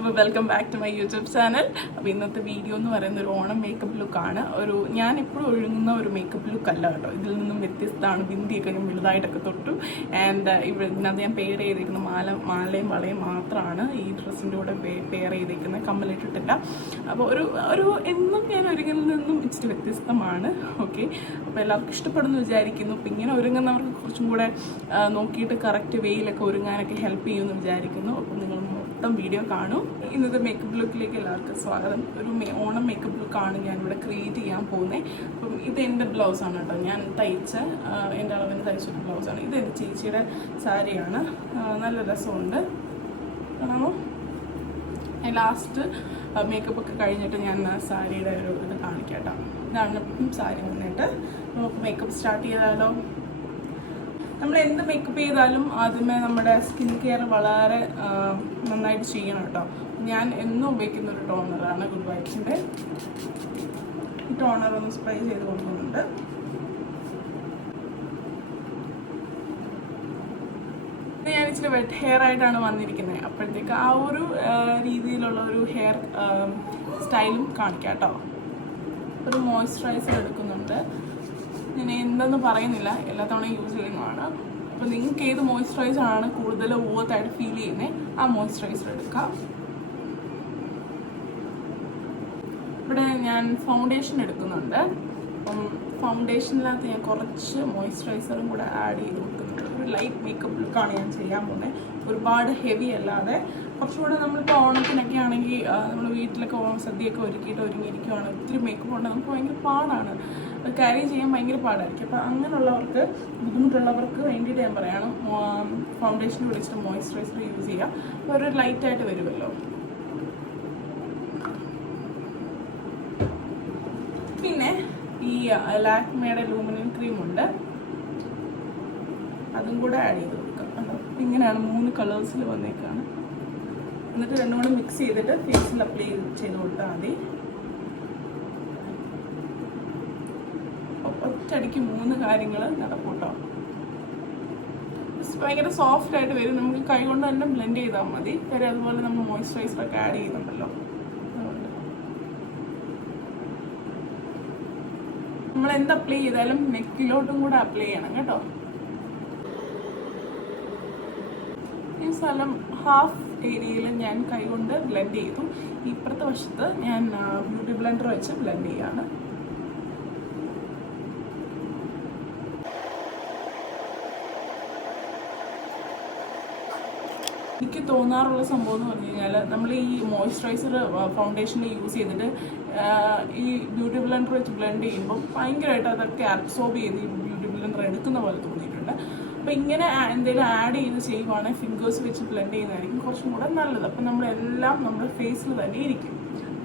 അപ്പോൾ welcome back to my YouTube channel. അപ്പോൾ ഇന്നത്തെ വീഡിയോ എന്ന് പറയുന്ന ഒരു ഓണം മേക്കപ്പ് ലുക്കാണ്. ഞാൻ എപ്പോഴും ഒഴുകുന്ന ഒരു മേക്കപ്പ് ലുക്ക് അല്ല കേട്ടോ, ഇതിൽ നിന്നും വ്യത്യസ്തമാണ്. ബിന്ദിയൊക്കെ ഞാൻ വലുതായിട്ടൊക്കെ തൊട്ടു. ആൻഡ് ഇതിനകത്ത് ഞാൻ പെയർ ചെയ്തിരിക്കുന്ന മാലയും വളയും മാത്രമാണ് ഈ ഡ്രസ്സിൻ്റെ കൂടെ പെയർ ചെയ്തിരിക്കുന്നത്. കമ്മലിട്ടിട്ടില്ല. അപ്പോൾ ഒരു എന്നും ഞാൻ ഒരുങ്ങലിൽ നിന്നും ഇച്ചിരി വ്യത്യസ്തമാണ്. ഓക്കെ, അപ്പോൾ എല്ലാവർക്കും ഇഷ്ടപ്പെടുന്നു വിചാരിക്കുന്നു. അപ്പോൾ ഇങ്ങനെ ഒരുങ്ങുന്നവർക്ക് കുറച്ചും കൂടെ നോക്കിയിട്ട് കറക്റ്റ് വേയിലൊക്കെ ഒരുങ്ങാനൊക്കെ ഹെൽപ്പ് ചെയ്യുമെന്ന് വിചാരിക്കുന്നു. അപ്പോൾ നിങ്ങൾ മൊത്തം വീഡിയോ കാണും. ഇന്നത്തെ മേക്കപ്പ് ലുക്കിലേക്ക് എല്ലാവർക്കും സ്വാഗതം. ഒരു ഓണം മേക്കപ്പ് ലുക്കാണ് ഞാനിവിടെ ക്രിയേറ്റ് ചെയ്യാൻ പോകുന്നത്. അപ്പം ഇത് എൻ്റെ ബ്ലൗസാണ് കേട്ടോ, ഞാൻ തയ്ച്ച എൻ്റെ അളവിന് തയ്ച്ചൊരു ബ്ലൗസാണ്. ഇത് എൻ്റെ ചേച്ചിയുടെ സാരിയാണ്. നല്ല രസമുണ്ട്, കാണാമോ? ലാസ്റ്റ് മേക്കപ്പ് ഒക്കെ കഴിഞ്ഞിട്ട് ഞാൻ സാരിയുടെ ഒരു ഇത് കാണിക്കാം കേട്ടോ. ഇതാണ് സാരി വന്നിട്ട്. നമുക്ക് മേക്കപ്പ് സ്റ്റാർട്ട് ചെയ്താലോ? നമ്മൾ എന്ത് മേക്കപ്പ് ചെയ്താലും ആദ്യമേ നമ്മുടെ സ്കിൻ കെയർ വളരെ നന്നായിട്ട് ചെയ്യണം കേട്ടോ. ഞാൻ എന്നും ഉപയോഗിക്കുന്ന ഒരു ടോണറാണ് ഗുഡ് വൈബ്സിൻ്റെ. ഈ ടോണർ ഒന്ന് സ്പ്രേ ചെയ്ത് കൊടുക്കുന്നുണ്ട്. ഞാൻ ഇച്ചിരി വെറ്റ് ഹെയർ ആയിട്ടാണ് വന്നിരിക്കുന്നത്. അപ്പോഴത്തേക്ക് ആ ഒരു രീതിയിലുള്ള ഒരു ഹെയർ സ്റ്റൈലും കാണിക്കാം കേട്ടോ. ഒരു മോയ്സ്ചറൈസർ എടുക്കുന്നുണ്ട്. ഞാൻ എന്തെന്ന് പറയുന്നില്ല, എല്ലാ തവണയും യൂസ് ചെയ്യുന്നതാണ്. അപ്പോൾ നിങ്ങൾക്ക് ഏത് മോയ്സ്ചറൈസറാണ് കൂടുതൽ ഊവത്തായിട്ട് ഫീൽ ചെയ്യുന്നത്, ആ മോയ്സ്ചറൈസർ എടുക്കാം. ഇവിടെ ഞാൻ ഫൗണ്ടേഷൻ എടുക്കുന്നുണ്ട്. അപ്പം ഫൗണ്ടേഷനിനകത്ത് ഞാൻ കുറച്ച് മോയ്സ്ചറൈസറും കൂടെ ആഡ് ചെയ്ത് കൊടുക്കുന്നുണ്ട്. ഒരു ലൈറ്റ് മേക്കപ്പ് ലുക്കാണ് ഞാൻ ചെയ്യാൻ പോകുന്നത്. ഒരുപാട് ഹെവി അല്ലാതെ കുറച്ചുകൂടെ നമ്മളിപ്പോൾ ഓണത്തിനൊക്കെ ആണെങ്കിൽ നമ്മൾ വീട്ടിലൊക്കെ സദ്യയൊക്കെ ഒരുങ്ങിയിരിക്കുവാണ്. ഒത്തിരി മേക്കപ്പ് ഉണ്ട്, നമുക്ക് ഭയങ്കര പാടാണ്, ക്യാരി ചെയ്യാൻ ഭയങ്കര പാടായിരിക്കും. അപ്പോൾ അങ്ങനെയുള്ളവർക്ക്, ബുദ്ധിമുട്ടുള്ളവർക്ക് വേണ്ടിയിട്ട് ഞാൻ പറയാണ് ഫൗണ്ടേഷൻ വിളിച്ചിട്ട് മോയ്സ്ചറൈസർ യൂസ് ചെയ്യുക. അപ്പോൾ ഒരു ലൈറ്റായിട്ട് വരുമല്ലോ. പിന്നെ ഈ ലാക്മേയുടെ ലൂമിനൻ ക്രീമുണ്ട്, അതും കൂടെ ആഡ് ചെയ്ത് കൊടുക്കാം. ഇങ്ങനെയാണ് 3 കളേഴ്സിൽ വന്നേക്കാണ്. എന്നിട്ട് രണ്ടും കൂടെ മിക്സ് ചെയ്തിട്ട് ഫേസിൽ അപ്ലൈ ചെയ്ത് കൊടുത്താൽ മതി. ഒറ്റയടിക്ക് 3 കാര്യങ്ങൾ നടക്കൂട്ടോ. ഭയങ്കര സോഫ്റ്റ് ആയിട്ട് വരും. നമുക്ക് കൈ കൊണ്ട് തന്നെ ബ്ലെൻഡ് ചെയ്താൽ മതി. കാര്യം അതുപോലെ നമ്മൾ മോയ്സ്ചറൈസറൊക്കെ ആഡ് ചെയ്യുന്നുണ്ടല്ലോ. നമ്മൾ എന്ത് അപ്ലൈ ചെയ്താലും നെക്കിലോട്ടും കൂടെ അപ്ലൈ ചെയ്യണം കേട്ടോ. ഈ സ്ഥലം ഹാഫ് ഏരിയയിൽ ഞാൻ കൈകൊണ്ട് ബ്ലെൻഡ് ചെയ്തു. ഇപ്പുറത്തെ വശത്ത് ഞാൻ ബ്യൂട്ടി ബ്ലെൻഡർ വെച്ച് ബ്ലെൻഡ് ചെയ്യാണ്. എനിക്ക് തോന്നാറുള്ള സംഭവം എന്ന് പറഞ്ഞു കഴിഞ്ഞാൽ, നമ്മൾ ഈ മോയ്സ്ചറൈസർ ഫൗണ്ടേഷനിൽ യൂസ് ചെയ്തിട്ട് ഈ ബ്യൂട്ടി ബ്ലെൻഡർ വെച്ച് ബ്ലെൻഡ് ചെയ്യുമ്പോൾ ഭയങ്കരമായിട്ട് അതൊക്കെ അബ്സോർബ് ചെയ്ത് ഈ ബ്യൂട്ടി ബ്ലെൻഡർ എടുക്കുന്ന പോലെ തോന്നിയിട്ടുണ്ട്. അപ്പോൾ ഇങ്ങനെ എന്തെങ്കിലും ആഡ് ചെയ്ത് ചെയ്യുവാണെങ്കിൽ ഫിംഗേഴ്സ് വെച്ച് ബ്ലെൻഡ് ചെയ്യുന്നതായിരിക്കും കുറച്ചും കൂടെ നല്ലത്. അപ്പം നമ്മളെല്ലാം നമ്മുടെ ഫേസിൽ തന്നെ ഇരിക്കും.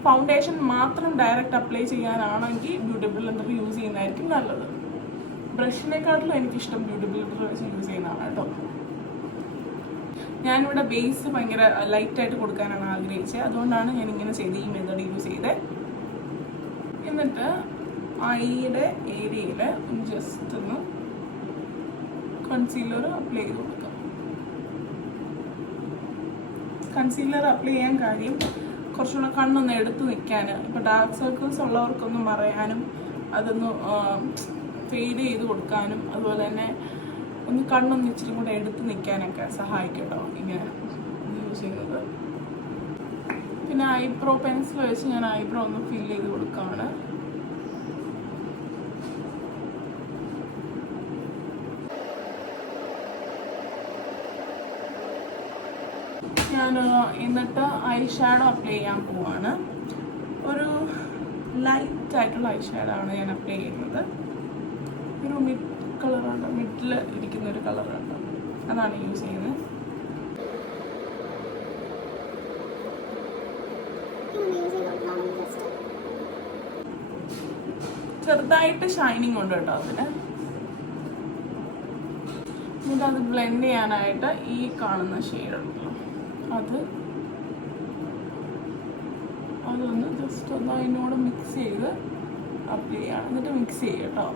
ഫൗണ്ടേഷൻ മാത്രം ഡയറക്റ്റ് അപ്ലൈ ചെയ്യാനാണെങ്കിൽ ബ്യൂട്ടി ബ്ലെൻഡർ യൂസ് ചെയ്യുന്നതായിരിക്കും നല്ലത്. ബ്രഷിനെക്കാട്ടിലും എനിക്കിഷ്ടം ബ്യൂട്ടി ബ്ലെൻഡർ വെച്ച് യൂസ് ചെയ്യുന്നതാണ് കേട്ടോ. ഞാനിവിടെ ബേസ് ഭയങ്കര ലൈറ്റായിട്ട് കൊടുക്കാനാണ് ആഗ്രഹിച്ചത്. അതുകൊണ്ടാണ് ഞാൻ ഇങ്ങനെ ചെയ്ത് ഈ മെത്തേഡ് യൂസ് ചെയ്തത്. എന്നിട്ട് ഐയുടെ ഏരിയയിൽ ജസ്റ്റ് ഒന്ന് കൺസീലർ അപ്ലൈ ചെയ്ത് കൊടുക്കാം. കൺസീലർ അപ്ലൈ ചെയ്യാൻ കാര്യം കുറച്ചുകൂടെ കണ്ണൊന്ന് എടുത്ത് നിൽക്കാൻ, ഇപ്പോൾ ഡാർക്ക് സർക്കിൾസ് ഉള്ളവർക്കൊന്ന് മറയാനും അതൊന്ന് ഫെയ്ഡ് ചെയ്ത് കൊടുക്കാനും അതുപോലെ തന്നെ ഒന്ന് കണ്ണൊന്ന് ഇച്ചിരി കൂടെ എടുത്ത് നിൽക്കാനൊക്കെ സഹായിക്കും കേട്ടോ ഇങ്ങനെ യൂസ് ചെയ്യുന്നത്. പിന്നെ ഐബ്രോ പെൻസിൽ വെച്ച് ഞാൻ ഐബ്രോ ഒന്ന് ഫിൽ ചെയ്ത് കൊടുക്കുകയാണ്. ഞാൻ എന്നിട്ട് ഐ ഷാഡോ അപ്ലൈ ചെയ്യാൻ പോവാണ്. ഒരു ലൈറ്റായിട്ടുള്ള ഐ ഷാഡോ ആണ് ഞാൻ അപ്ലൈ ചെയ്യുന്നത്. ഒരു മിഡ് കളറുണ്ട്, മിഡിൽ ഇരിക്കുന്ന ഒരു കളറുണ്ട്, അതാണ് യൂസ് ചെയ്യുന്നത്. ചെറുതായിട്ട് ഷൈനിങ് ഉണ്ട് കേട്ടോ അതിന്. എന്നിട്ട് അത് ബ്ലെൻഡ് ചെയ്യാനായിട്ട് ഈ കാണുന്ന ഷെയ്ഡുണ്ടല്ലോ അതൊന്ന് ജസ്റ്റ് ഒന്ന് അതിനോട് മിക്സ് ചെയ്ത് അപ്ലൈ ചെയ്യണം. എന്നിട്ട് മിക്സ് ചെയ്യുക കേട്ടോ.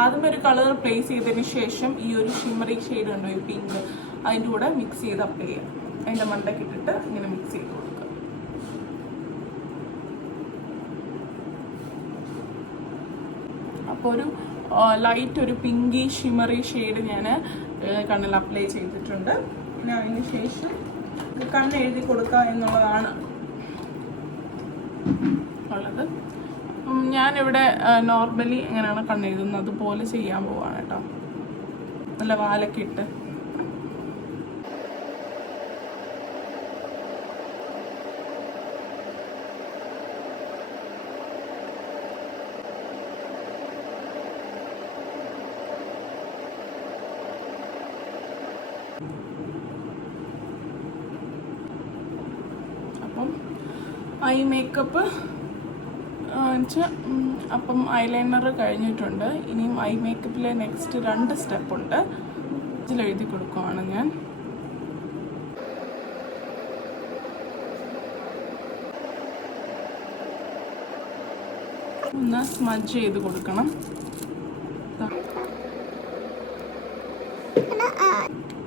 ആദ്യം ഒരു കളർ പ്ലേസ് ചെയ്തതിന് ശേഷം ഈ ഒരു ഷിമ്മറി ഷെയ്ഡ് ഉണ്ടോ, ഈ പിങ്ക്, അതിൻ്റെ കൂടെ മിക്സ് ചെയ്ത് അപ്ലൈ ചെയ്യാം. അതിൻ്റെ മണ്ടയ്ക്ക് ഇട്ടിട്ട് ഇങ്ങനെ മിക്സ് ചെയ്ത് കൊടുക്കുക. അപ്പോൾ ഒരു ലൈറ്റ് ഒരു പിങ്കി ഷിമറി ഷെയ്ഡ് ഞാൻ കണ്ണിൽ അപ്ലൈ ചെയ്തിട്ടുണ്ട്. പിന്നെ അതിന് ശേഷം കണ്ണ് എഴുതി കൊടുക്കുക എന്നുള്ളതാണ് ഉള്ളത്. ഞാനിവിടെ നോർമലി എങ്ങനെയാണ് കണ്ണെഴുതുന്നത് അതുപോലെ ചെയ്യാൻ പോവാണ് കേട്ടോ. നല്ല വാലൊക്കെ ഇട്ട് അപ്പം ഐ മേക്കപ്പ് അപ്പം ഐലൈനർ കഴിഞ്ഞിട്ടുണ്ട്. ഇനിയും ഐ മേക്കപ്പിലെ നെക്സ്റ്റ് 2 സ്റ്റെപ്പുണ്ട്. ഇതിലെഴുതി കൊടുക്കുവാണ് ഞാൻ. ഒന്ന് സ്മഡ്ജ് ചെയ്ത് കൊടുക്കണം.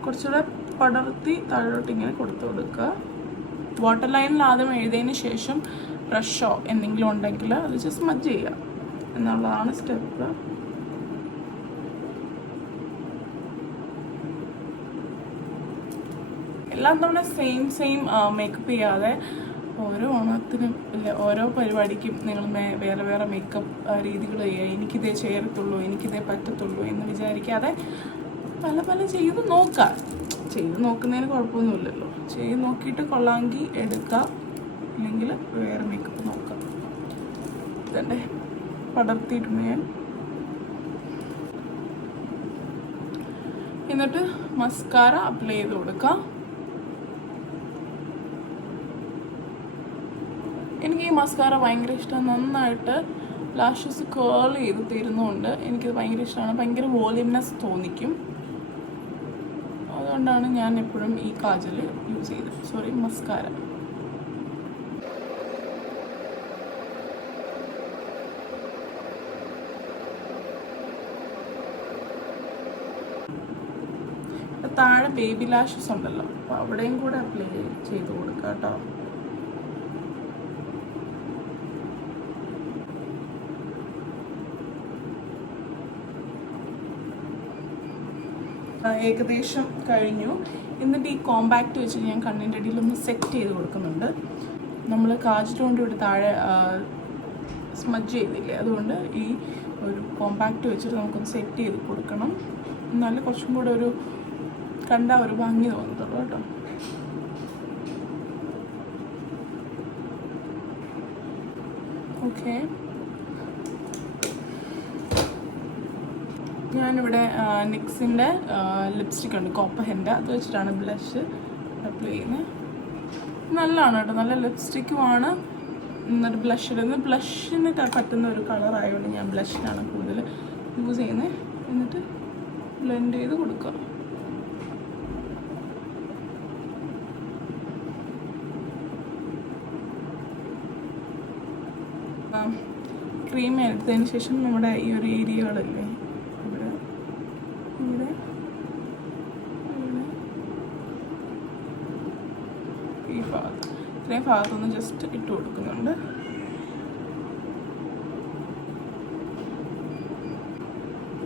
കുറച്ചുകൂടെ പടർത്തി താഴോട്ട് ഇങ്ങനെ കൊടുത്തു കൊടുക്കുക. വാട്ടർ ലൈനിൽ ആദ്യം എഴുതിയതിന് ശേഷം ബ്രഷോ എന്തെങ്കിലും ഉണ്ടെങ്കിൽ അത് ജസ്റ്റ് സ്മഡ്ജ് ചെയ്യുക എന്നുള്ളതാണ് സ്റ്റെപ്പ്. എല്ലാം തവണ സെയിം മേക്കപ്പ് ചെയ്യാതെ ഓരോ ഓണത്തിനും ഇല്ല ഓരോ പരിപാടിക്കും നിങ്ങൾ വേറെ വേറെ മേക്കപ്പ് രീതികൾ ചെയ്യുക. എനിക്കിതേ ചേരത്തുള്ളൂ, എനിക്കിതേ പറ്റത്തുള്ളൂ എന്ന് വിചാരിക്കാതെ പല ചെയ്ത് നോക്കുക. ചെയ്ത് നോക്കുന്നതിന് കുഴപ്പമൊന്നുമില്ലല്ലോ. ചെയ്ത് നോക്കിയിട്ട് കൊള്ളാമെങ്കിൽ എടുക്കുക, അല്ലെങ്കിൽ വേറെ മേക്കപ്പ് നോക്കാം. ഇതന്നെ പടർത്തിയിട്ടുണ്ട് ഞാൻ. എന്നിട്ട് മസ്കാര അപ്ലൈ ചെയ്ത് കൊടുക്കാം. എനിക്ക് ഈ മസ്കാര ഭയങ്കര ഇഷ്ടമാണ്. നന്നായിട്ട് ലാഷസ് കേൾ ചെയ്ത് തരുന്നുണ്ട്. എനിക്കത് ഭയങ്കര ഇഷ്ടമാണ്. ഭയങ്കര വോളിയംനെസ് തോന്നിക്കും. അതുകൊണ്ടാണ് ഞാൻ എപ്പോഴും ഈ കാജൽ യൂസ് ചെയ്തത്. മസ്കാര. താഴെ ബേബി ലാഷസ് ഉണ്ടല്ലോ, അപ്പോൾ അവിടെയും കൂടെ അപ്ലൈ ചെയ്ത് കൊടുക്കുക കേട്ടോ. ഏകദേശം കഴിഞ്ഞു. എന്നിട്ട് ഈ കോമ്പാക്റ്റ് വെച്ച് ഞാൻ കണ്ണിൻ്റെ അടിയിലൊന്ന് സെറ്റ് ചെയ്ത് കൊടുക്കുന്നുണ്ട്. നമ്മൾ കാജൽ കൊണ്ട് ഇവിടെ താഴെ സ്മഡ്ജ് ചെയ്തില്ലേ, അതുകൊണ്ട് ഈ ഒരു കോമ്പാക്റ്റ് വെച്ചിട്ട് നമുക്കൊന്ന് സെറ്റ് ചെയ്ത് കൊടുക്കണം. എന്നാലും കുറച്ചും കൂടെ ഒരു കണ്ട ഒരു ഭംഗി തോന്നത്തുള്ളൂ കേട്ടോ. ഓക്കെ, ഞാനിവിടെ നിക്സിൻ്റെ ലിപ്സ്റ്റിക് ഉണ്ട്, കോപ്പഹൻ്റെ. അത് വെച്ചിട്ടാണ് ബ്ലഷ് അപ്ലൈ ചെയ്യുന്നത്. നല്ലതാണ് കേട്ടോ, നല്ല ലിപ്സ്റ്റിക്കുമാണ്. എന്നിട്ട് ബ്ലഷ് ഇടുന്നത് ബ്ലഷിന് പറ്റുന്ന ഒരു കളറായതുകൊണ്ട് ഞാൻ ബ്ലഷിനാണ് കൂടുതൽ യൂസ് ചെയ്യുന്നത്. എന്നിട്ട് ബ്ലെൻഡ് ചെയ്ത് കൊടുക്കുക. ക്രീം എടുത്തതിന് ശേഷം നമ്മുടെ ഈ ഒരു ഏരിയകളില്ലേ, ഇവിടെ ഇവിടെ ഈ ഭാഗത്ത് ഇത്രയും ഭാഗത്തൊന്ന് ജസ്റ്റ് ഇട്ട് കൊടുക്കുന്നുണ്ട്.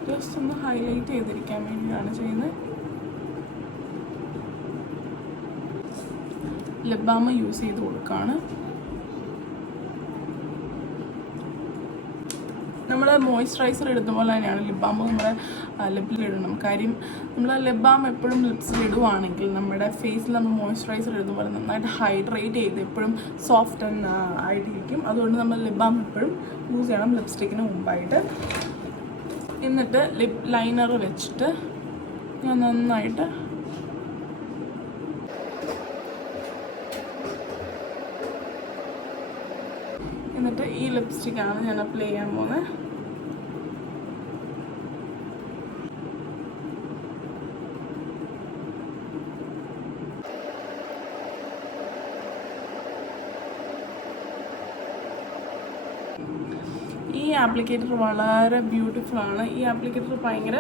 ജസ്റ്റ് ഒന്ന് ഹൈലൈറ്റ് ചെയ്തിരിക്കാൻ വേണ്ടിയാണ് ചെയ്യുന്നത്. ലിപ് ബാം യൂസ് ചെയ്ത് കൊടുക്കുകയാണ്. നമ്മൾ മോയ്സ്ചറൈസർ ഇടുന്ന പോലെ തന്നെയാണ് ലിപ് ബാം നമ്മുടെ ലിപ്പിൽ ഇടണം. കാര്യം നമ്മൾ ലിപ് ബാം എപ്പോഴും ലിപ്സിൽ ഇടുവാണെങ്കിൽ നമ്മുടെ ഫേസിൽ നമ്മൾ മോയ്സ്ചറൈസർ ഇടുന്ന പോലെ നന്നായിട്ട് ഹൈഡ്രേറ്റ് ചെയ്ത് എപ്പോഴും സോഫ്റ്റ് ആൻഡ് ആയിട്ടിരിക്കും. അതുകൊണ്ട് നമ്മൾ ലിപ് ബാം എപ്പോഴും യൂസ് ചെയ്യണം ലിപ്സ്റ്റിക്കിന് മുമ്പായിട്ട്. എന്നിട്ട് ലിപ് ലൈനർ വെച്ചിട്ട് ഞാൻ നന്നായിട്ട് എന്നിട്ട് ഈ ലിപ്സ്റ്റിക്കാണ് ഞാൻ അപ്ലൈ ചെയ്യാൻ പോകുന്നത്. ഈ ആപ്ലിക്കേറ്റർ വളരെ ബ്യൂട്ടിഫുൾ ആണ്. ഈ ആപ്ലിക്കേറ്റർ ഭയങ്കര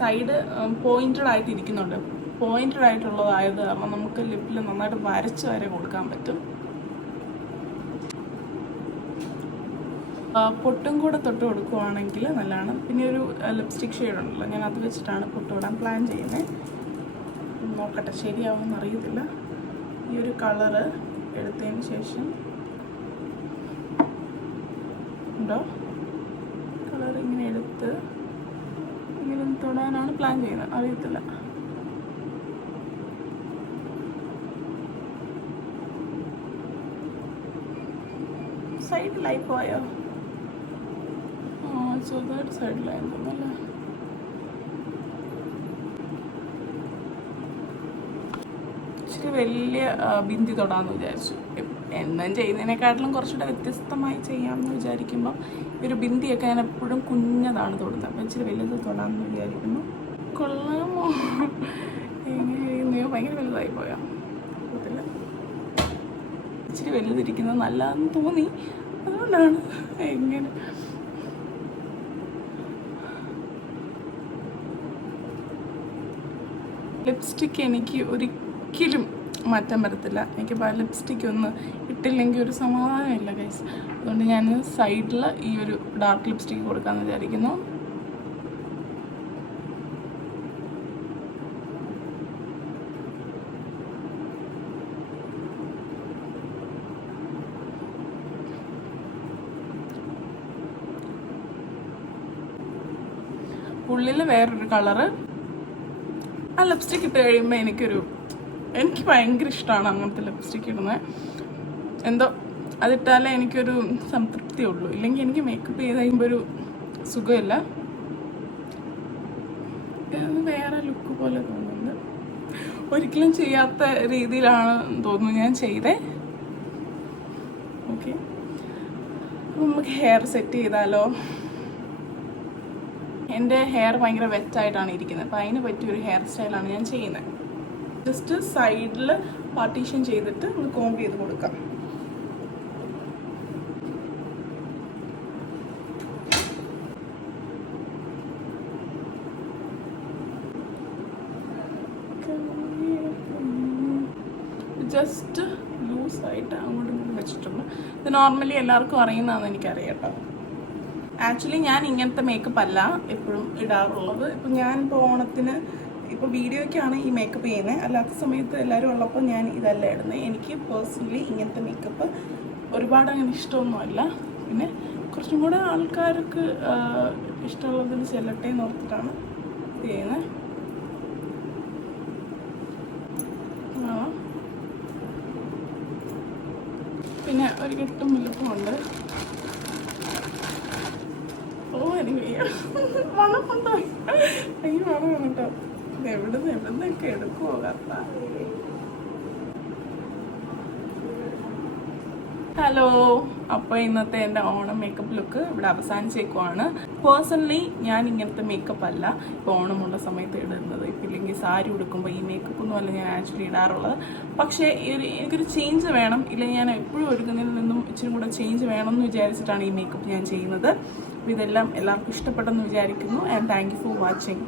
സൈഡ് പോയിൻറ്റഡ് ആയിട്ട് ഇരിക്കുന്നുണ്ട്. പോയിന്റഡ് ആയിട്ടുള്ളതായത് കാരണം നമുക്ക് ലിപ്പിൽ നന്നായിട്ട് വരച്ച് വരെ കൊടുക്കാൻ പറ്റും. പൊട്ടും കൂടെ തൊട്ട് കൊടുക്കുവാണെങ്കിൽ നല്ലതാണ്. പിന്നെ ഒരു ലിപ്സ്റ്റിക് ഷെയ്ഡ് ഉണ്ടല്ലോ, ഞാൻ അത് വെച്ചിട്ടാണ് പൊട്ടുവിടാൻ പ്ലാൻ ചെയ്യുന്നത്. നോക്കട്ടെ ശരിയാവുമെന്ന് അറിയത്തില്ല. ഈ ഒരു കളറ് എടുത്തതിന് ശേഷം ഉണ്ടോ കളർ ഇങ്ങനെ എടുത്ത് ഇങ്ങനെ തൊടാനാണ് പ്ലാൻ ചെയ്യുന്നത്. അറിയത്തില്ല. സൈഡിലായി പോയോ? ചെറുതായിട്ട് സൈഡിലായി തോന്നല്ലേ. ഇച്ചിരി വലിയ ബിന്ദി തൊടാന്ന് വിചാരിച്ചു. എന്നും ചെയ്യുന്നതിനെക്കാട്ടിലും കുറച്ചുകൂടെ വ്യത്യസ്തമായി ചെയ്യാമെന്ന് വിചാരിക്കുമ്പം ഒരു ബിന്ദിയൊക്കെ ഞാൻ എപ്പോഴും കുഞ്ഞതാണ് തൊടുന്നത്. അപ്പം ഇച്ചിരി വലുത് തൊടാമെന്ന് വിചാരിക്കുന്നു. കൊള്ളാമോ? എങ്ങനെയോ ഭയങ്കര വലുതായി പോയാ അറിയത്തില്ല. ഇച്ചിരി വലുതിരിക്കുന്നത് നല്ലതെന്ന് തോന്നി, അതുകൊണ്ടാണ്. എങ്ങനെ ലിപ്സ്റ്റിക്ക് എനിക്ക് ഒരിക്കലും മാറ്റാൻ പറ്റത്തില്ല. എനിക്ക് ലിപ്സ്റ്റിക്ക് ഒന്ന് ഇട്ടില്ലെങ്കിൽ ഒരു സമാധാനമില്ല ഗൈസ്. അതുകൊണ്ട് ഞാൻ സൈഡിൽ ഈ ഒരു ഡാർക്ക് ലിപ്സ്റ്റിക്ക് കൊടുക്കാമെന്ന് വിചാരിക്കുന്നു. ഉള്ളിൽ വേറൊരു കളറ്. ആ ലിപ്സ്റ്റിക്ക് ഇട്ട് കഴിയുമ്പോൾ എനിക്ക് ഭയങ്കര ഇഷ്ടമാണ് അങ്ങനത്തെ ലിപ്സ്റ്റിക്ക് ഇടുന്നത്. എന്തോ അതിട്ടാലേ എനിക്കൊരു സംതൃപ്തി ഉള്ളൂ. ഇല്ലെങ്കിൽ എനിക്ക് മേക്കപ്പ് ചെയ്ത് കഴിയുമ്പോൾ ഒരു സുഖമില്ല. വേറെ ലുക്ക് പോലെ തോന്നുന്നുണ്ട്. ഒരിക്കലും ചെയ്യാത്ത രീതിയിലാണ് തോന്നുന്നു ഞാൻ ചെയ്തേ. ഓക്കെ, നമുക്ക് ഹെയർ സെറ്റ് ചെയ്താലോ? എൻ്റെ ഹെയർ ഭയങ്കര വെറ്റായിട്ടാണ് ഇരിക്കുന്നത്. അപ്പോൾ അതിന് പറ്റിയൊരു ഹെയർ സ്റ്റൈലാണ് ഞാൻ ചെയ്യുന്നത്. ജസ്റ്റ് സൈഡിൽ പാർട്ടീഷൻ ചെയ്തിട്ട് ഒന്ന് കോംബ് ചെയ്ത് കൊടുക്കാം. ജസ്റ്റ് ലൂസായിട്ട് അങ്ങോട്ടും ഇങ്ങോട്ടും വെച്ചിട്ടുണ്ട്. ഇത് നോർമലി എല്ലാവർക്കും അറിയുന്നതാണെന്ന് എനിക്കറിയാം കേട്ടോ. ആക്ച്വലി ഞാൻ ഇങ്ങനത്തെ മേക്കപ്പ് അല്ല എപ്പോഴും ഇടാറുള്ളത്. ഇപ്പം ഞാനിപ്പോൾ ഓണത്തിന് ഇപ്പോൾ വീഡിയോയ്ക്കാണ് ഈ മേക്കപ്പ് ചെയ്യുന്നത്. അല്ലാത്ത സമയത്ത് എല്ലാവരും ഉള്ളപ്പോൾ ഞാൻ ഇതല്ല ഇടുന്നത്. എനിക്ക് പേഴ്സണലി ഇങ്ങനത്തെ മേക്കപ്പ് ഒരുപാട് അങ്ങനെ ഇഷ്ടമൊന്നുമല്ല. പിന്നെ കുറച്ചും കൂടെ ആൾക്കാർക്ക് ഇഷ്ടമുള്ളതിൽ ചെല്ലട്ടെ എന്ന് ഓർത്തിട്ടാണ് ചെയ്യുന്നത്. പിന്നെ ഒരു കെട്ടും മുല്ലപ്പുമുണ്ട്. എനിക്ക് മണമുണ്ടോ? ഈ മണം കേട്ടോ. എവിടുന്നൊക്കെ എടുക്കുമോ കത്ത. ഹലോ, അപ്പോൾ ഇന്നത്തെ എൻ്റെ ഓണം മേക്കപ്പ് ലുക്ക് ഇവിടെ അവസാനിച്ചേക്കുവാണ്. പേഴ്സണലി ഞാൻ ഇങ്ങനത്തെ മേക്കപ്പ് അല്ല ഇപ്പോൾ ഓണമുള്ള സമയത്ത് ഇടുന്നത്. ഇപ്പം ഇല്ലെങ്കിൽ സാരി ഉടുക്കുമ്പോൾ ഈ മേക്കപ്പൊന്നും അല്ല ഞാൻ ആക്ച്വലി ഇടാറുള്ളത്. പക്ഷേ എനിക്കൊരു ചേഞ്ച് വേണം. ഇല്ലെങ്കിൽ ഞാൻ എപ്പോഴും ഒരുക്കുന്നതിൽ നിന്നും ഇച്ചിരി കൂടെ ചേഞ്ച് വേണം എന്ന് വിചാരിച്ചിട്ടാണ് ഈ മേക്കപ്പ് ഞാൻ ചെയ്യുന്നത്. അപ്പോൾ ഇതെല്ലാം എല്ലാവർക്കും ഇഷ്ടപ്പെട്ടെന്ന് വിചാരിക്കുന്നു. And thank you for watching.